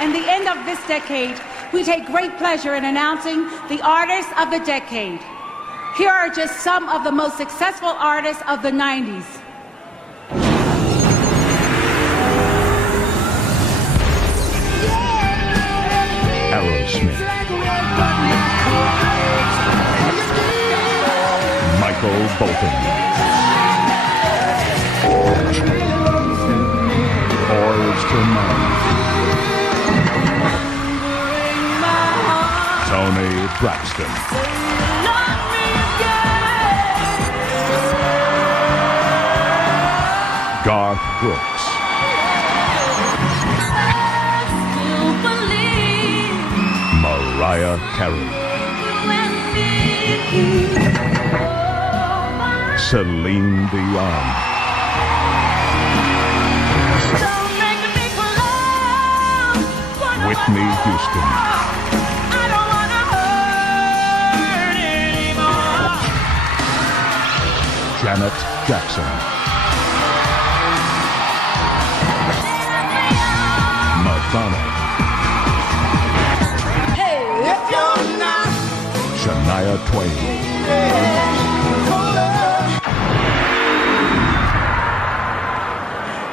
And the end of this decade, we take great pleasure in announcing the Artist of the Decade. Here are just some of the most successful artists of the 90s. Aerosmith. Michael Bolton. Oyster Man. Tony Braxton. Garth Brooks. Mariah Carey. Celine Dion. Whitney Houston. Janet Jackson. Madonna. Hey, if you're not. Shania Twain.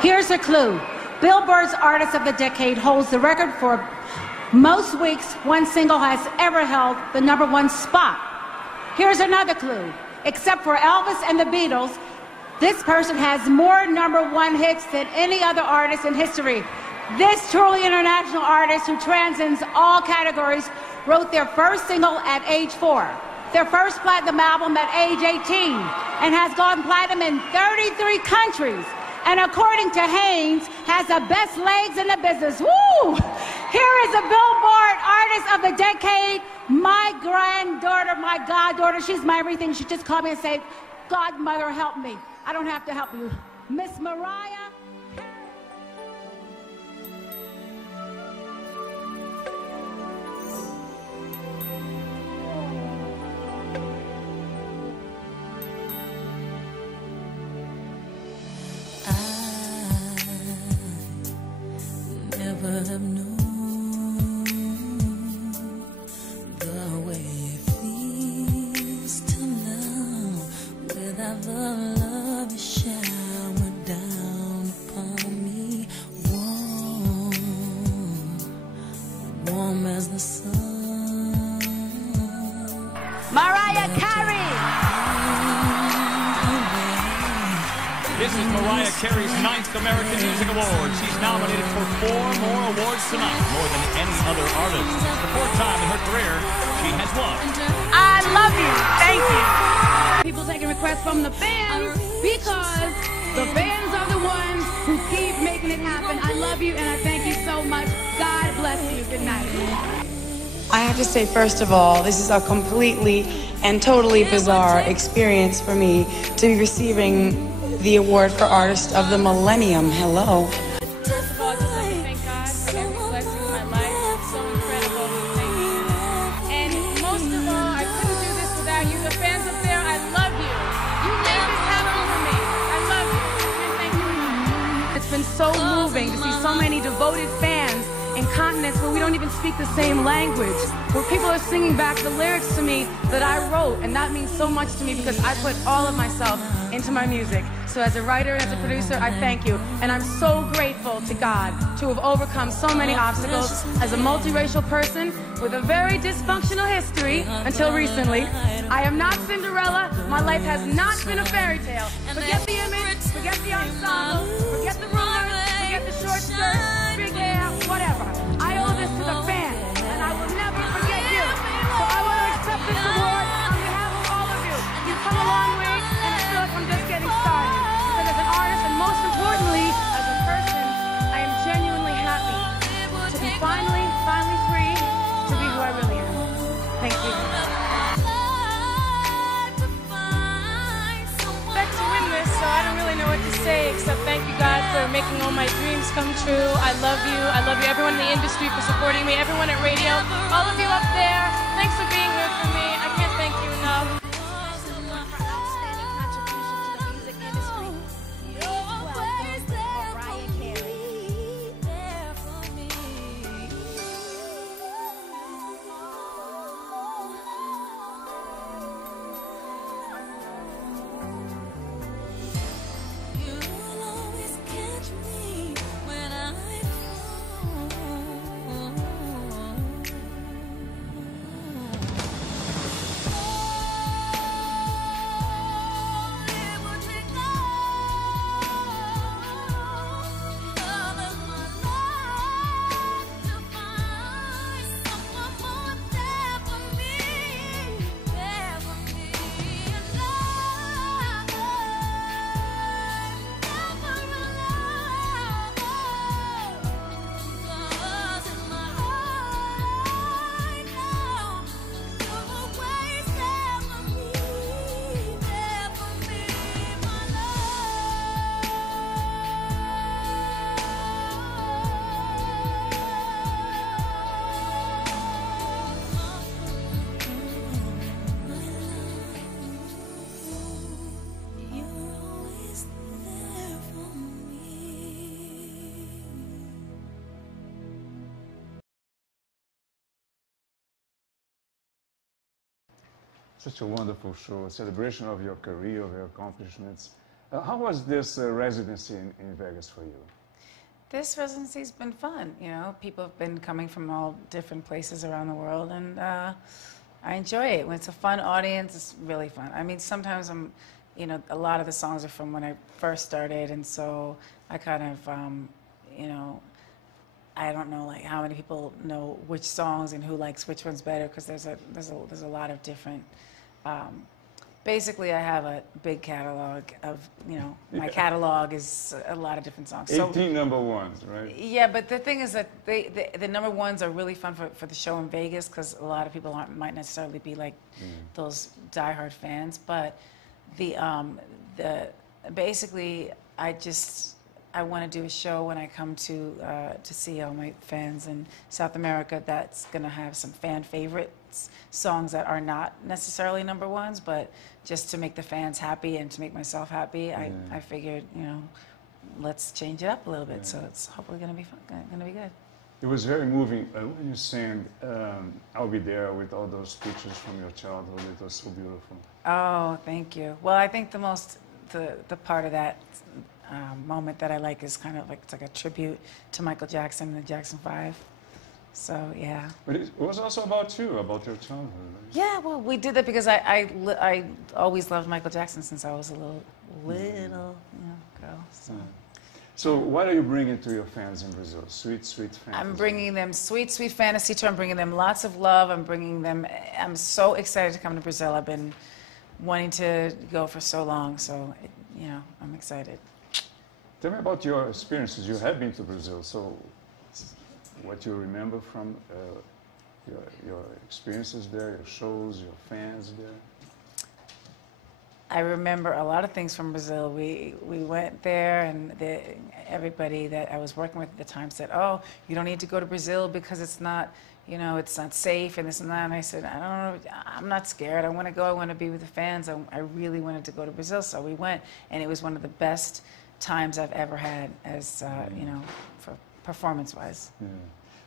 Here's a clue. Billboard's Artist of the Decade holds the record for most weeks one single has ever held the #1 spot. Here's another clue. Except for Elvis and the Beatles, this person has more #1 hits than any other artist in history. This truly international artist who transcends all categories wrote their first single at age 4, their first platinum album at age 18, and has gone platinum in 33 countries. And according to Haynes, has the best legs in the business. Woo! Here is a Billboard Artist of the Decade. My granddaughter, my goddaughter, she's my everything. She just called me and said, "Godmother, help me." I don't have to help you. Miss Mariah. I never have known the love you shower down upon me, warm as the sun. Mariah Carey. This is Mariah Carey's 9th American Music Award. She's nominated for 4 more awards tonight, more than any other artist. The 4th time in her career she has won. I love you. Thank you. People taking requests from the fans because the fans are the ones who keep making it happen. I love you and I thank you so much. God bless you. Good night. I have to say, first of all, this is a completely and totally bizarre experience for me to be receiving the award for Artist of the Millennium. Hello. First of all, just let me thank God for every blessing in my life. It's so incredible. Thank you. And most of all, I couldn't do this without you. The fans up there, I love you. You made this happen for me. I love you. And thank you. It's been so moving to see so many devoted fans in continents where we don't even speak the same language, where people are singing back the lyrics to me that I wrote, and that means so much to me because I put all of myself into my music. So as a writer and as a producer, I thank you. And I'm so grateful to God to have overcome so many obstacles as a multiracial person with a very dysfunctional history until recently. I am not Cinderella. My life has not been a fairy tale. Forget the image, forget the ensemble, forget the rumors, forget the short skirt, big hair, whatever. I owe this to the fans. for making all my dreams come true. I love you. I love you, everyone in the industry, for supporting me, everyone at radio, all of you up there. Thanks for being here for me. I can't thank you enough. Outstanding contribution to the music industry. Please welcome Mariah Carey. Such a wonderful show, a celebration of your career, of your accomplishments. How was this residency in Vegas for you? This residency's been fun. You know, people have been coming from all different places around the world, and I enjoy it. When it's a fun audience, it's really fun. I mean, sometimes you know, a lot of the songs are from when I first started, and so I kind of, you know, I don't know like how many people know which songs and who likes which ones better, because there's a lot of different. Basically, I have a big catalog of, you know, my catalog is a lot of different songs. 18 number ones, right? Yeah, but the thing is that the number ones are really fun for the show in Vegas, because a lot of people might necessarily be like those diehard fans. But basically, I want to do a show when I come to see all my fans in South America that's going to have some fan favorites, songs that are not necessarily number ones, but just to make the fans happy and to make myself happy. I figured, you know, let's change it up a little bit. So it's hopefully going to be fun, going to be good. It was very moving when you sang I'll Be There with all those pictures from your childhood. It was so beautiful. Oh, thank you. Well, I think the part of that moment that I like is kind of like, it's like a tribute to Michael Jackson and the Jackson 5. So, yeah. But it was also about you, about your childhood. Right? Yeah, well, we did that because I always loved Michael Jackson since I was a little you know, girl. So. So what are you bringing to your fans in Brazil? Sweet, sweet fantasy. I'm bringing them sweet, sweet fantasy tour. I'm bringing them lots of love. I'm so excited to come to Brazil. I've been wanting to go for so long, so, you know, I'm excited. Tell me about your experiences. You have been to Brazil, so what you remember from your experiences there, your shows, your fans there? I remember a lot of things from Brazil. We went there, and everybody that I was working with at the time said, "Oh, you don't need to go to Brazil because it's not, you know, it's not safe and this and that." And I said, "I don't know. I'm not scared. I want to go. I want to be with the fans. I really wanted to go to Brazil." So we went, and it was one of the best times I've ever had, as you know, for performance-wise. Yeah.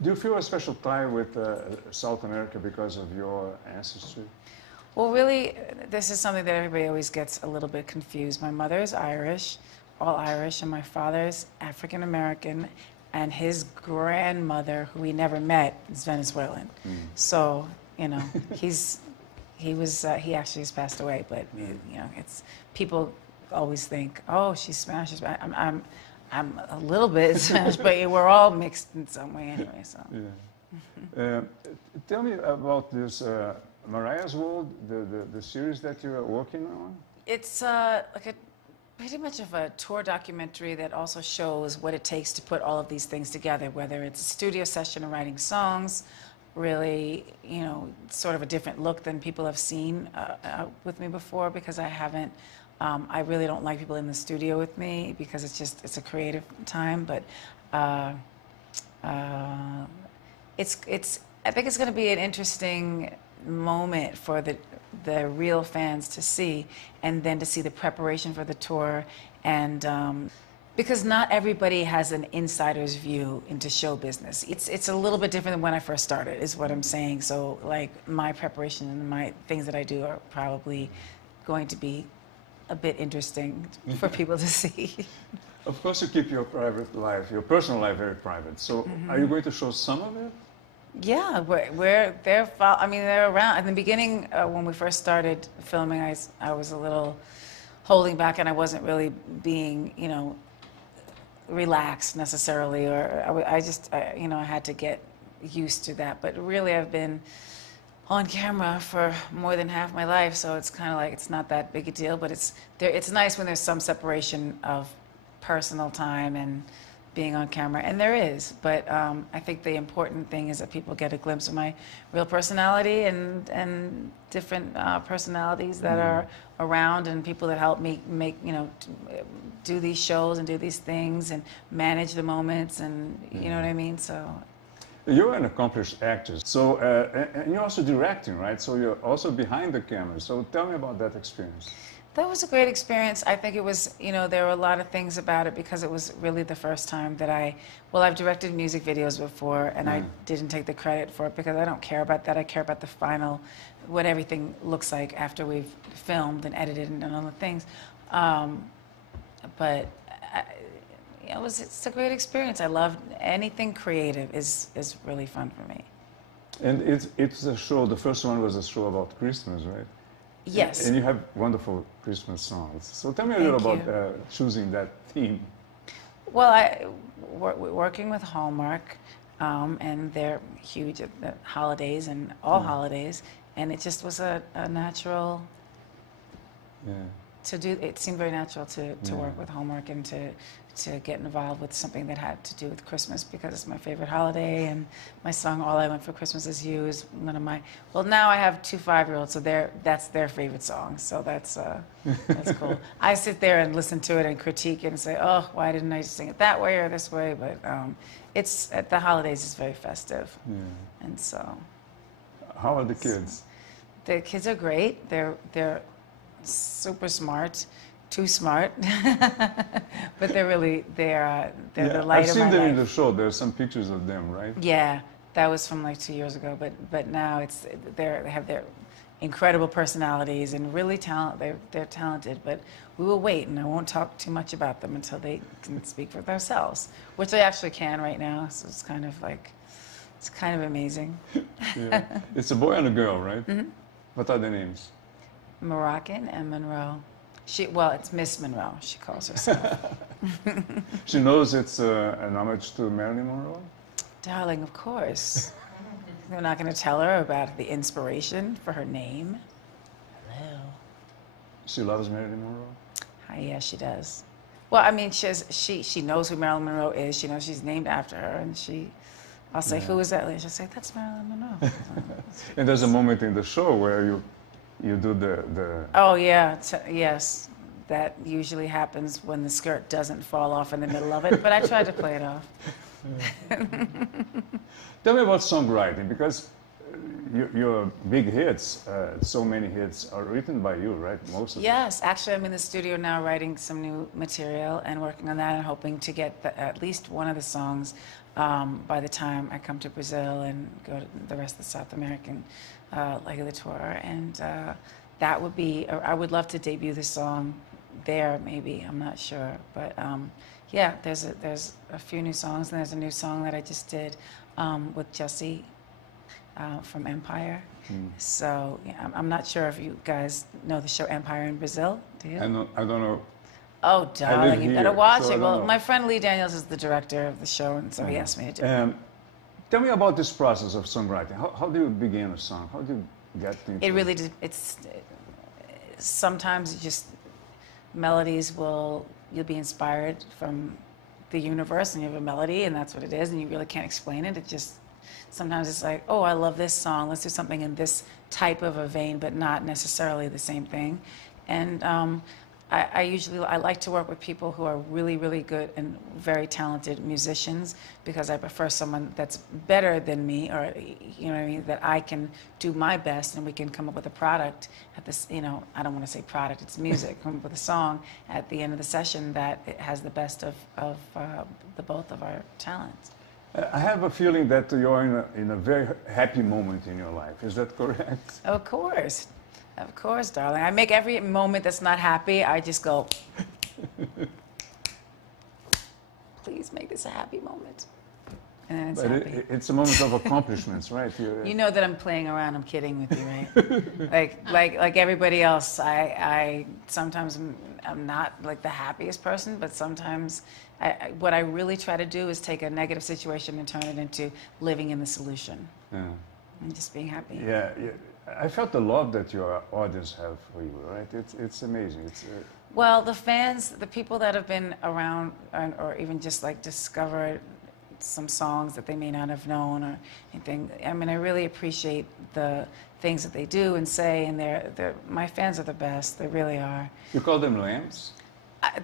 Do you feel a special tie with South America because of your ancestry? Well, really, this is something that everybody always gets a little bit confused. My mother is Irish, all Irish, and my father's African American, and his grandmother, who we never met, is Venezuelan. So, you know, he actually has passed away, but you know, it's people always think, oh, she's Spanish. I'm a little bit Spanish, but we're all mixed in some way anyway. So. Yeah. Tell me about this Mariah's World, the series that you are working on. It's like pretty much of a tour documentary that also shows what it takes to put all of these things together, whether it's a studio session or writing songs, really, you know, sort of a different look than people have seen with me before, because I haven't I really don't like people in the studio with me because it's a creative time, but I think it's going to be an interesting moment for the real fans to see, and then to see the preparation for the tour, and because not everybody has an insider's view into show business. It's a little bit different than when I first started, is what I'm saying. So like my preparation and my things that I do are probably going to be a bit interesting for people to see. Of course, you keep your private life, your personal life, very private. So, are you going to show some of it? Yeah, they're around. In the beginning, when we first started filming, I was a little holding back, and I wasn't really being, you know, relaxed necessarily, or I had to get used to that. But really, I've been on camera for more than half my life, so it's kind of like it's not that big a deal. But it's nice when there's some separation of personal time and being on camera, and there is, but I think the important thing is that people get a glimpse of my real personality and different personalities that are around, and people that help me make, you know, do these shows and do these things and manage the moments, and you know what I mean. So you're an accomplished actress, so and you're also directing, right? So you're also behind the camera. So tell me about that experience. That was a great experience. I think it was, you know, there were a lot of things about it because it was really the first time that I've directed music videos before, and I didn't take the credit for it because I don't care about that. I care about the final, what everything looks like after we've filmed and edited and done all the things. But it's a great experience. I love anything creative is really fun for me. And it's a show, the first one was a show about Christmas, right? Yes. And you have wonderful Christmas songs. So tell me a little about choosing that theme. Well, we're working with Hallmark, and they're huge at the holidays and all holidays, and it just was a natural to do. It seemed very natural to work with Hallmark and to get involved with something that had to do with Christmas, because it's my favorite holiday, and my song "All I Want for Christmas Is You" is one of my, well, now I have 2 5-year-olds, so that's their favorite song, so that's cool. I sit there and listen to it and critique it and say, oh, why didn't I sing it that way or this way, but it's, at the holidays, it's very festive, and so. How are the kids? The kids are great. They're super smart. Too smart, but they're the light of my life. I've seen them in the show. There's some pictures of them, right? Yeah, that was from like 2 years ago. But now they have their incredible personalities and really they're talented. But we will wait, and I won't talk too much about them until they can speak for themselves, which they actually can right now. So it's kind of amazing. Yeah. It's a boy and a girl, right? Mm-hmm. What are their names? Moroccan and Monroe. It's Miss Monroe, she calls herself. She knows it's an homage to Marilyn Monroe? Darling, of course. We're not going to tell her about the inspiration for her name. Hello. She loves Marilyn Monroe? Yeah, she does. Well, I mean, she knows who Marilyn Monroe is. She knows she's named after her, and I'll say, who is that lady? She'll say, that's Marilyn Monroe. And there's a moment in the show where you do the... Oh, yeah. Yes. That usually happens when the skirt doesn't fall off in the middle of it, but I try to play it off. Tell me about songwriting, because your big hits, so many hits, are written by you, right? Most of them. Yes. Actually, I'm in the studio now writing some new material and working on that and hoping to get at least one of the songs by the time I come to Brazil and go to the rest of the South American leg of the tour, and that would be, I would love to debut the song there, maybe, I'm not sure, but yeah, there's a few new songs, and there's a new song that I just did with Jesse from Empire. So yeah, I'm not sure if you guys know the show Empire in Brazil, do you? I don't know. Oh, darling, you better watch it. Well, know. My friend Lee Daniels is the director of the show, and so he asked me to do it. Tell me about this process of songwriting. How do you begin a song? How do you get into it? It really, sometimes just melodies you'll be inspired from the universe, and you have a melody, and that's what it is, and you really can't explain it. It just, sometimes it's like, oh, I love this song. Let's do something in this type of a vein, but not necessarily the same thing. And I like to work with people who are really, really good and very talented musicians, because I prefer someone that's better than me, or, you know what I mean, that I can do my best and we can come up with a product at this, you know, I don't want to say product, it's music, come up with a song at the end of the session that it has the best of the both of our talents. I have a feeling that you're in a very happy moment in your life. Is that correct? Of course. Of course, darling. I make every moment that's not happy, I just go, please make this a happy moment. And then it's happy. It's a moment of accomplishments, right? You know that I'm playing around, I'm kidding with you, right? like everybody else, I sometimes I'm not like the happiest person, but sometimes what I really try to do is take a negative situation and turn it into living in the solution. Yeah. And just being happy. Yeah, yeah. I felt the love that your audience have for you, right? It's amazing. Well, the fans, the people that have been around, or even just like discovered some songs that they may not have known or anything. I mean, I really appreciate the things that they do and say, and my fans are the best. They really are. You call them lambs?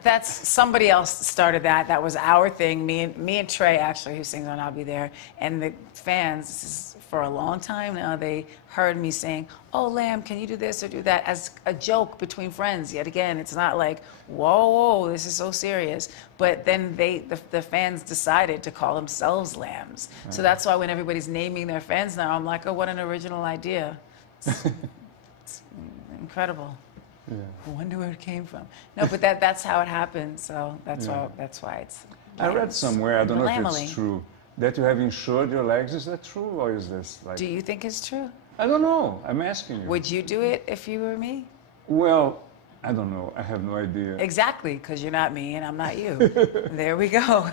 That's somebody else started that. That was our thing. Me and Trey, actually, who sings on "I'll Be There," and the fans. This is for a long time now. They heard me saying, "Oh, Lamb, can you do this or do that?" as a joke between friends. Yet again, it's not like, "Whoa, whoa, this is so serious." But then the fans decided to call themselves lambs. Right. So that's why when everybody's naming their fans now, I'm like, "Oh, what an original idea!" It's incredible. Yeah. I wonder where it came from. No, but that's how it happened. So that's why it's. I read somewhere, I don't know if it's true, that you have insured your legs. Is that true, or is this like? Do you think it's true? I don't know. I'm asking you. Would you do it if you were me? Well, I don't know. I have no idea. Exactly, because you're not me and I'm not you. There we go.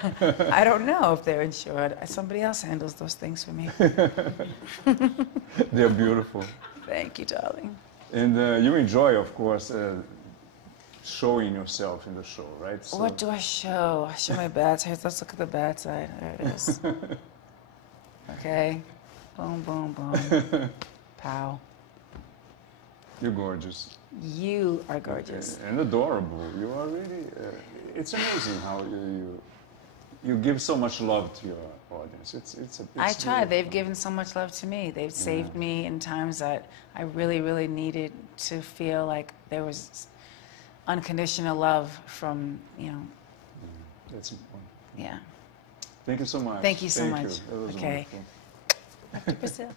I don't know if they're insured. Somebody else handles those things for me. They're beautiful. Thank you, darling. And you enjoy, of course, showing yourself in the show, right? So what do I show? I show my bad side. Let's look at the bad side. There it is. Okay. Boom, boom, boom. Pow. You're gorgeous. You are gorgeous. And adorable. You are really... it's amazing how you give so much love to your audience. I try. They've given so much love to me. They've saved me in times that I really, really needed to feel like there was unconditional love from, you know. That's important. Yeah. Thank you so much. Thank you so much. That was okay. wonderful. Back to Brazil.